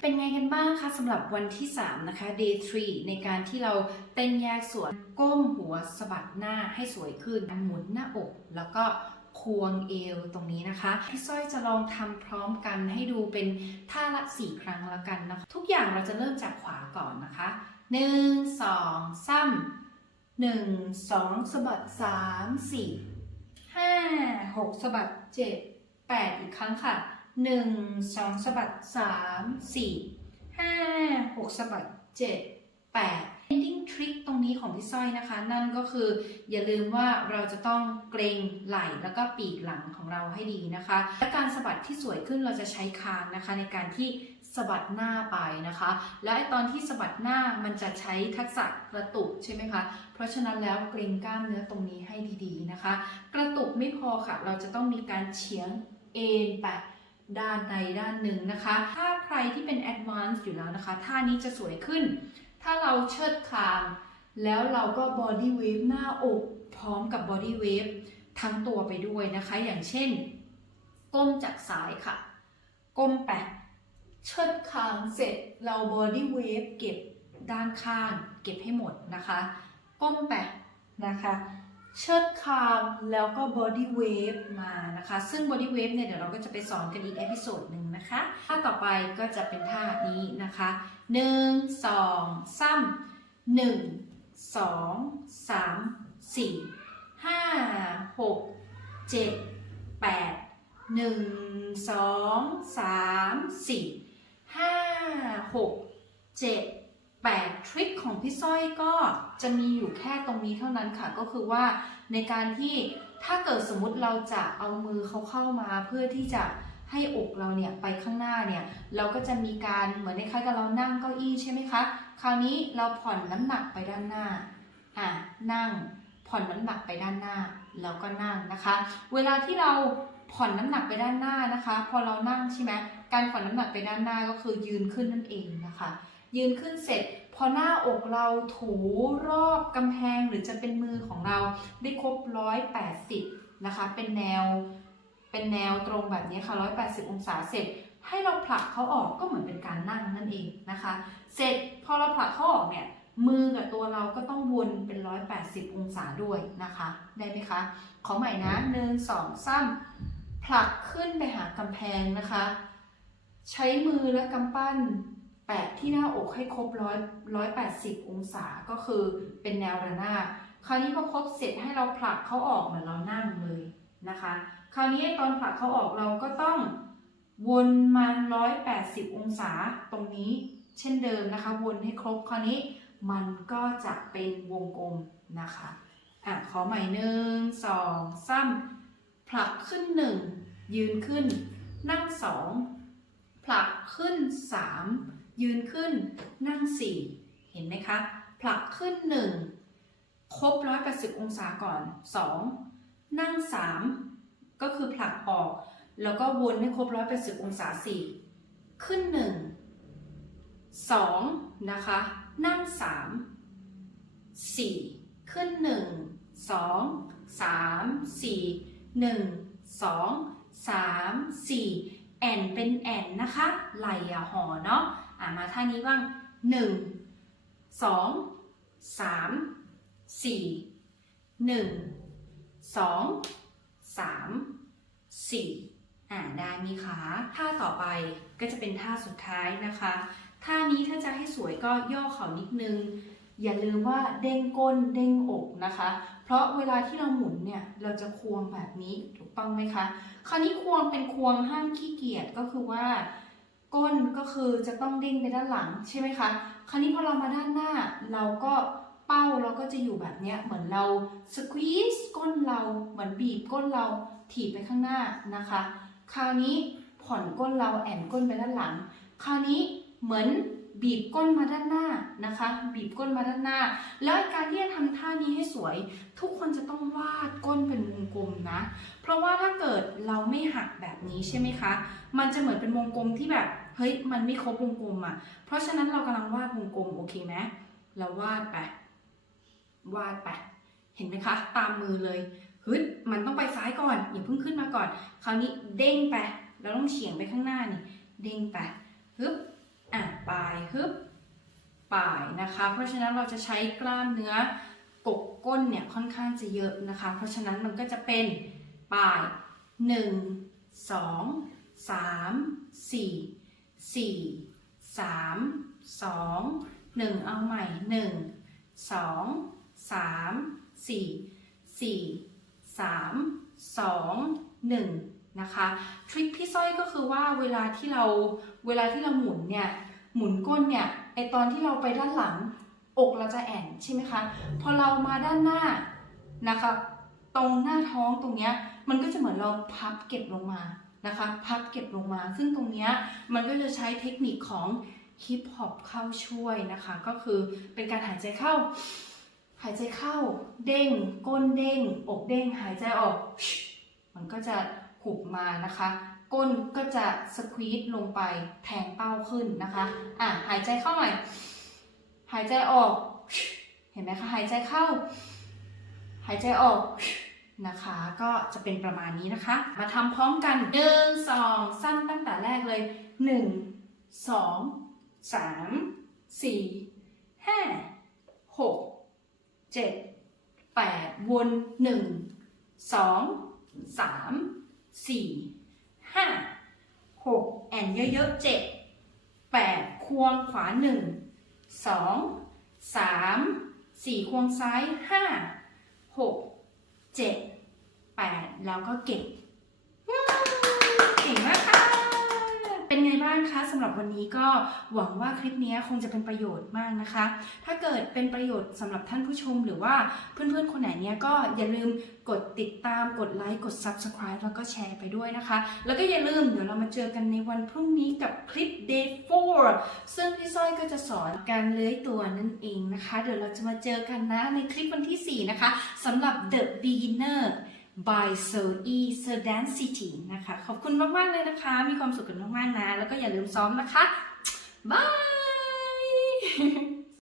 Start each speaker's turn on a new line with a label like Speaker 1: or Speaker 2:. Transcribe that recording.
Speaker 1: เป็นไงกันบ้างคะสำหรับวันที่ 3 นะคะ day 3 ในการที่เราเต้นแยกส่วนก้มหัวสะบัดหน้าให้สวยขึ้นหมุนหน้าอก แล้วก็ควงเอวตรงนี้นะคะพี่สร้อยจะลองทำพร้อมกันให้ดูเป็นท่าละ 4 ครั้งแล้วกันนะคะ ทุกอย่างเราจะเริ่มจากขวาก่อนนะคะ 1 2 3 1 2สะบัด 3 4 5 6สะบัด 7 8 อีกครั้งค่ะ หนึ่งสองสะบัดสามสี่ห้าหกสะบัดเจ็ดแปด ending trick ตรงนี้ของพี่สร้อยนะคะ นั่นก็คืออย่าลืมว่าเราจะต้องเกรงไหล่แล้วก็ปีกหลังของเราให้ดีนะคะ และการสะบัดที่สวยขึ้นเราจะใช้คางนะคะ ในการที่สะบัดหน้าไปนะคะ และไอตอนที่สะบัดหน้ามันจะใช้ทักษะกระตุกใช่ไหมคะ เพราะฉะนั้นแล้วเกรงกล้ามเนื้อตรงนี้ให้ดีๆนะคะ กระตุกไม่พอค่ะ เราจะต้องมีการเฉียงเอ็นไป ด้านใดด้านหนึ่งนะคะ ถ้าใครที่เป็น advanced อยู่แล้วนะคะ ท่านี้จะสวยขึ้น ถ้าเราเชิดคาง แล้วเราก็ body wave หน้าอกพร้อมกับ body wave ทั้งตัวไปด้วยนะคะ อย่างเช่น ก้มจากซ้ายค่ะ ก้มไปะเชิดคางเสร็จเรา body wave เก็บด้านข้าง เก็บให้หมดนะคะ ก้มไปะนะคะ เชิดคางแล้วก็ body wave มานะคะ ซึ่ง body wave เนี่ยเดี๋ยวเราก็จะไปสอนกันอีกเอพิโซดหนึ่งนะคะท่าต่อไปก็จะเป็นท่านี้นะคะ 1 2 3 1 2 3 4 5 6 7 8 1 2 3 4 5 6 7 8ทริคของพี่สร้อยก็จะมีอยู่แค่ตรงนี้เท่านั้นค่ะ ก็คือว่าในการที่ถ้าเกิดสมมติเราจะเอามือเขาเข้ามาเพื่อที่จะให้อกเราเนี่ยไปข้างหน้าเนี่ยเราก็จะมีการเหมือนในคล้ายๆกับเรานั่งเก้าอี้ใช่ไหมคะ คราวนี้เราผ่อนน้ำหนักไปด้านหน้าอะนั่งผ่อนน้ำหนักไปด้านหน้าแล้วก็นั่งนะคะ เวลาที่เราผ่อนน้ำหนักไปด้านหน้านะคะ พอเรานั่งใช่ไหมการผ่อนน้ำหนักไปด้านหน้าก็คือยืนขึ้นนั่นเองนะคะ ยืนขึ้นเสร็จ พอหน้าอกเราถูรอบกำแพงหรือจะเป็นมือของเราได้ครบ 180 นะคะ เป็นแนว เป็นแนวตรงแบบนี้ค่ะ 180 องศาเสร็จ ให้เราผลักเขาออกก็เหมือนเป็นการนั่งนั่นเองนะคะ เสร็จพอเราผลักเขาออกเนี่ยมือกับตัวเราก็ต้องวนเป็น 180 องศาด้วยนะคะ ได้ไหมคะ ขอใหม่นะหนึ่งสองสามผลักขึ้นไปหากำแพงนะคะ ใช้มือและกำปั้น แปะที่หน้าอกให้ครบร้อยร้อยแปดสิบองศาก็คือเป็นแนวระนาบคราวนี้พอครบเสร็จให้เราผลักเขาออกเหมือนเรานั่งเลยนะคะ คราวนี้ตอนผลักเขาออกเราก็ต้องวนมาร้อยแปดสิบองศาตรงนี้เช่นเดิมนะคะ วนให้ครบคราวนี้มันก็จะเป็นวงกลมนะคะอะขอใหม่หนึ่งสองสามผลักขึ้นหนึ่งยืนขึ้น นั่งสองผลักขึ้นสาม ยืนขึ้นนั่ง 4 เห็นไหมคะ ผลักขึ้น 1 ครบ 180 องศาก่อน 2 นั่ง 3 ก็คือผลักออก แล้วก็วนให้ครบ 180 องศา 4 ขึ้น 1 2 นะคะ นั่ง 3 4 ขึ้น 1 2 3 4 1 2 3 4 แอนเป็นแอนนะคะ ไหล่อะห่อเนาะ อะมาท่านี้บ้างหนึ่งสองสามสี่หนึ่งสองสามสี่อ่าได้มีคะท่าต่อไปก็จะเป็นท่าสุดท้ายนะคะ ท่านี้ถ้าจะให้สวยก็ย่อเข่านิดนึง อย่าลืมว่าเด้งก้นเด้งอกนะคะ เพราะเวลาที่เราหมุนเนี่ยเราจะควงแบบนี้ถูกต้องไหมคะ คราวนี้ควงเป็นควงห้ามขี้เกียจก็คือว่า ก้นก็คือจะต้องเด้งไปด้านหลังใช่ไหมคะ คราวนี้พอเรามาด้านหน้า เราก็เป้าเราก็จะอยู่แบบเนี้ยเหมือนเราสควีซก้นเราเหมือนบีบก้นเราถีบไปข้างหน้านะคะ คราวนี้ผ่อนก้นเราแอนก้นไปด้านหลัง คราวนี้เหมือนบีบก้นมาด้านหน้านะคะ บีบก้นมาด้านหน้า แล้วการที่จะทำท่านี้ให้สวย ทุกคนจะต้องวาดก้นเป็นวงกลมนะ เพราะว่าถ้าเกิดเราไม่หักแบบนี้ใช่ไหมคะ มันจะเหมือนเป็นวงกลมที่แบบ เฮ้ยมันไม่ครบวงกลมอะ เพราะฉะนั้นเรากำลังวาดวงกลมโอเคไหมเราวาดไปวาดไปเห็นไหมคะ ตามมือเลยฮึดมันต้องไปซ้ายก่อนอย่าเพิ่งขึ้นมาก่อน คราวนี้เด้งไปเราต้องเฉียงไปข้างหน้านี่ เด้งไปฮึบอะป่ายนะคะ เพราะฉะนั้นเราจะใช้กล้ามเนื้อกกก้นเนี่ยค่อนข้างจะเยอะนะคะ เพราะฉะนั้นมันก็จะเป็นป่าย 1 2 3 4 4 3 2 1 เอาใหม่ 1 2 3 4 4 3 2 1 นะคะ ทริคพี่สร้อยก็คือว่าเวลาที่เราเวลาที่เราหมุนเนี่ย หมุนก้นเนี่ย ไอตอนที่เราไปด้านหลัง อกเราจะแอนใช่ไหมคะ พอเรามาด้านหน้านะคะ ตรงหน้าท้องตรงเนี้ย มันก็จะเหมือนเราพับเก็บลงมา นะคะ พับเก็บลงมา ซึ่งตรงนี้มันก็จะใช้เทคนิคของฮิปฮอปเข้าช่วยนะคะ ก็คือเป็นการหายใจเข้า หายใจเข้าเด้ง ก้นเด้ง อกเด้ง หายใจออก มันก็จะหุบมานะคะ ก้นก็จะสควีตลงไปแทงเป้าขึ้นนะคะอะหายใจเข้าใหม่หายใจออก เห็นไหมคะ หายใจเข้า หายใจออก นะคะ ก็จะเป็นประมาณนี้นะคะ มาทำพร้อมกันหนึ่งสองสั้นตั้งแต่แรกเลยหนึ่งสองสามสี่ห้าหกเจ็ดแปดวนหนึ่งสองสามสี่ห้าหกแอนเยอะๆเจ็ดแปดควงขวาหนึ่งสองสามสี่ควงซ้ายห้าหกเจ็ด แล้วก็เก่งเก่งมากค่ะ เป็นไงบ้างคะสำหรับวันนี้ก็หวังว่าคลิปนี้คงจะเป็นประโยชน์มากนะคะ ถ้าเกิดเป็นประโยชน์สำหรับท่านผู้ชมหรือว่าเพื่อนๆคนไหนเนี่ยก็อย่าลืมกดติดตามกดไลค์กด Subscribe แล้วก็แชร์ไปด้วยนะคะ แล้วก็อย่าลืมเดี๋ยวเรามาเจอกันในวันพรุ่งนี้กับคลิป day 4 ซึ่งพี่สร้อยก็จะสอนการเลื้อยตัวนั่นเองนะคะ เดี๋ยวเราจะมาเจอกันนะในคลิปวันที่ 4 นะคะสำหรับ the beginner by So E So density นะคะ ขอบคุณมาก ๆ เลยนะคะ มีความสุขกันมาก ๆ นะ แล้วก็อย่าลืมซ้อมนะคะ บาย